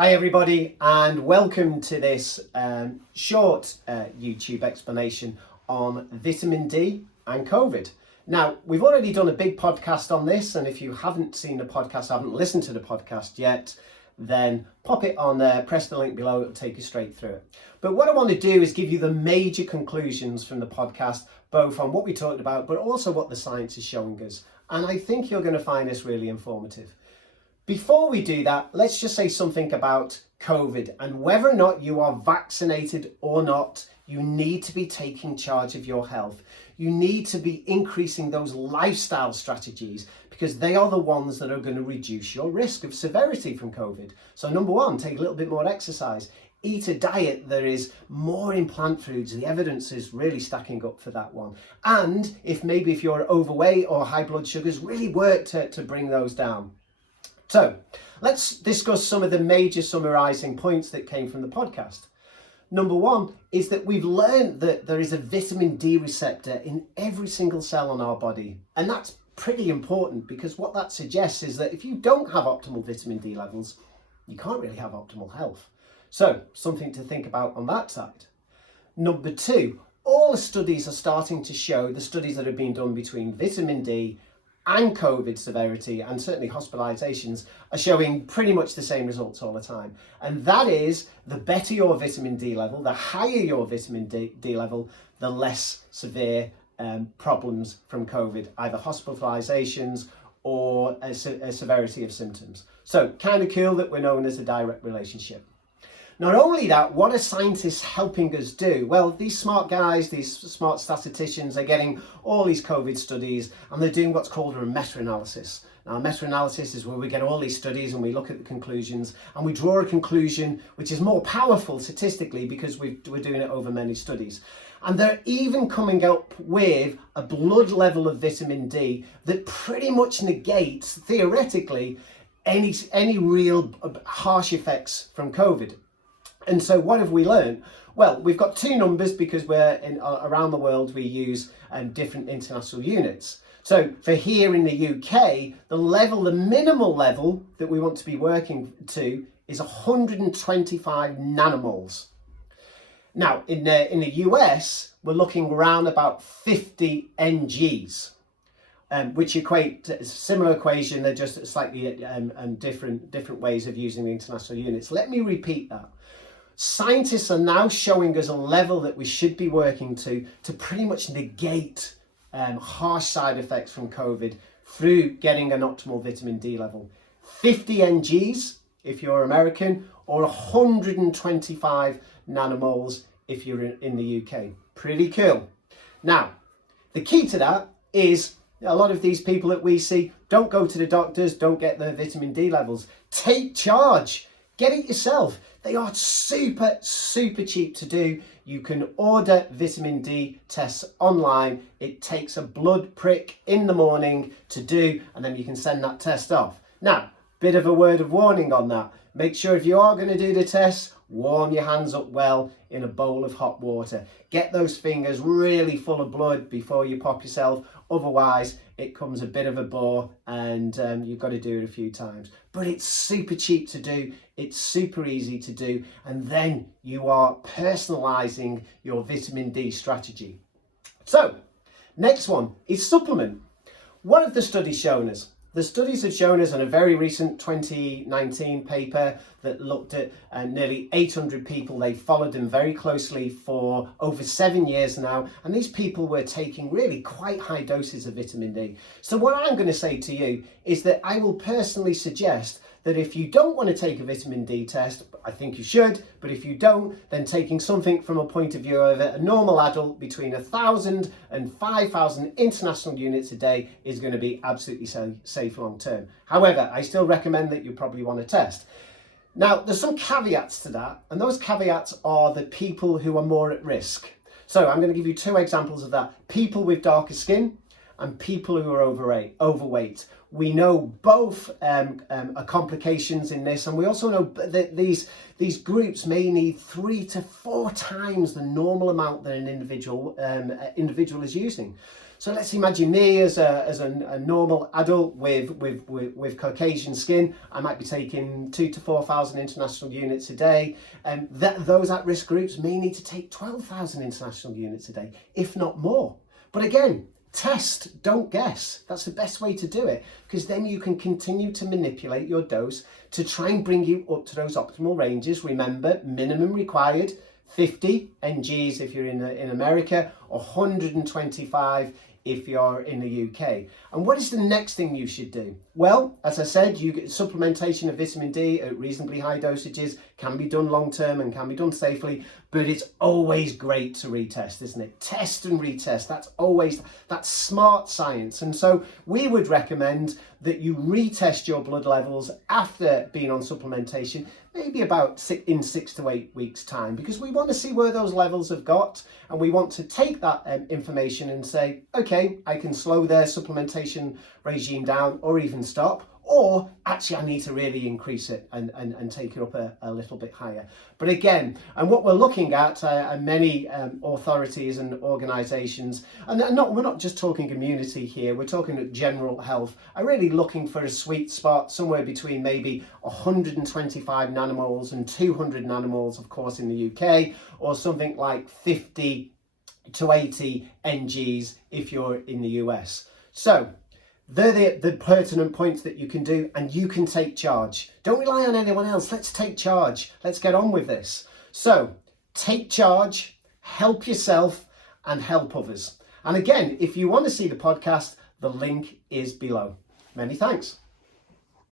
Hi everybody, and welcome to this short YouTube explanation on vitamin D and COVID. Now, we've already done a big podcast on this, and if you haven't seen the podcast, haven't listened to the podcast yet, then pop it on there, press the link below, it'll take you straight through it. But what I want to do is give you the major conclusions from the podcast, both on what we talked about, but also what the science is showing us. And I think you're going to find this really informative. Before we do that, let's just say something about COVID and whether or not you are vaccinated or not. You need to be taking charge of your health. You need to be increasing those lifestyle strategies because they are the ones that are going to reduce your risk of severity from COVID. So number one, take a little bit more exercise. Eat a diet that is more in plant foods. The evidence is really stacking up for that one. And if you're overweight or high blood sugars, really work to bring those down. So let's discuss some of the major summarising points that came from the podcast. Number one is that we've learned that there is a vitamin D receptor in every single cell on our body. And that's pretty important because what that suggests is that if you don't have optimal vitamin D levels, you can't really have optimal health. So something to think about on that side. Number two, all the studies are starting to show, the studies that have been done between vitamin D and COVID severity and certainly hospitalizations are showing pretty much the same results all the time. And that is the better your vitamin D level, the higher your vitamin D level, the less severe problems from COVID, either hospitalizations or a severity of symptoms. So kind of cool that we're known as a direct relationship. Not only that, what are scientists helping us do? Well, these smart guys, these smart statisticians are getting all these COVID studies and they're doing what's called a meta-analysis. Now, a meta-analysis is where we get all these studies and we look at the conclusions and we draw a conclusion which is more powerful statistically because we're doing it over many studies. And they're even coming up with a blood level of vitamin D that pretty much negates, theoretically, any real harsh effects from COVID. And so what have we learned? Well, we've got two numbers because around the world we use different international units. So for here in the UK, the minimal level that we want to be working to is 125 nanomoles. Now in the US, we're looking around about 50 NGs. Which equate to a similar equation, they're just slightly different ways of using the international units. Let me repeat that. Scientists are now showing us a level that we should be working to pretty much negate harsh side effects from COVID through getting an optimal vitamin D level. 50 NGs if you're American, or 125 nanomoles if you're in the UK. Pretty cool. Now, the key to that is a lot of these people that we see don't go to the doctors, don't get their vitamin D levels. Take charge. Get it yourself. They are super cheap to do. You can order vitamin D tests online. It takes a blood prick in the morning to do, and then you can send that test off. Now, bit of a word of warning on that. Make sure if you are going to do the test, warm your hands up well in a bowl of hot water. Get those fingers really full of blood before you pop yourself. Otherwise, it comes a bit of a bore and you've got to do it a few times. But it's super cheap to do. It's super easy to do. And then you are personalising your vitamin D strategy. So, next one is supplement. What have the studies shown us? The studies have shown us in a very recent 2019 paper that looked at nearly 800 people. They followed them very closely for over 7 years now. And these people were taking really quite high doses of vitamin D. So what I'm going to say to you is that I will personally suggest that if you don't want to take a vitamin D test, I think you should, but if you don't, then taking something from a point of view of a normal adult between 1,000 and 5,000 international units a day is going to be absolutely safe long term. However, I still recommend that you probably want to test. Now, there's some caveats to that, and those caveats are the people who are more at risk. So I'm going to give you two examples of that. People with darker skin and people who are overweight. We know both are complications in this, and we also know that these groups may need 3 to 4 times the normal amount that an individual is using. So let's imagine me as a normal adult with Caucasian skin. I might be taking 2,000 to 4,000 international units a day. Those at-risk groups may need to take 12,000 international units a day, if not more. But again, test, don't guess. That's the best way to do it, because then you can continue to manipulate your dose to try and bring you up to those optimal ranges. Remember, minimum required 50 NGs if you're in America, 125 if you're in the UK. And what is the next thing you should do? Well, as I said, you get supplementation of vitamin D at reasonably high dosages, can be done long term and can be done safely, but it's always great to retest, isn't it? Test and retest, that's smart science. And so we would recommend that you retest your blood levels after being on supplementation, maybe about in 6 to 8 weeks time, because we want to see where those levels have got, and we want to take that information and say, okay, I can slow their supplementation regime down or even stop, or actually I need to really increase it and take it up a little bit higher. But again, and what we're looking at, many authorities and organisations, and we're not just talking immunity here, we're talking general health, are really looking for a sweet spot somewhere between maybe 125 nanomoles and 200 nanomoles, of course, in the UK, or something like 50 to 80 NGs if you're in the US. So they're the pertinent points that you can do, and you can take charge. Don't rely on anyone else. Let's take charge. Let's get on with this. So take charge, help yourself, and help others. And again, if you want to see the podcast, the link is below. Many thanks.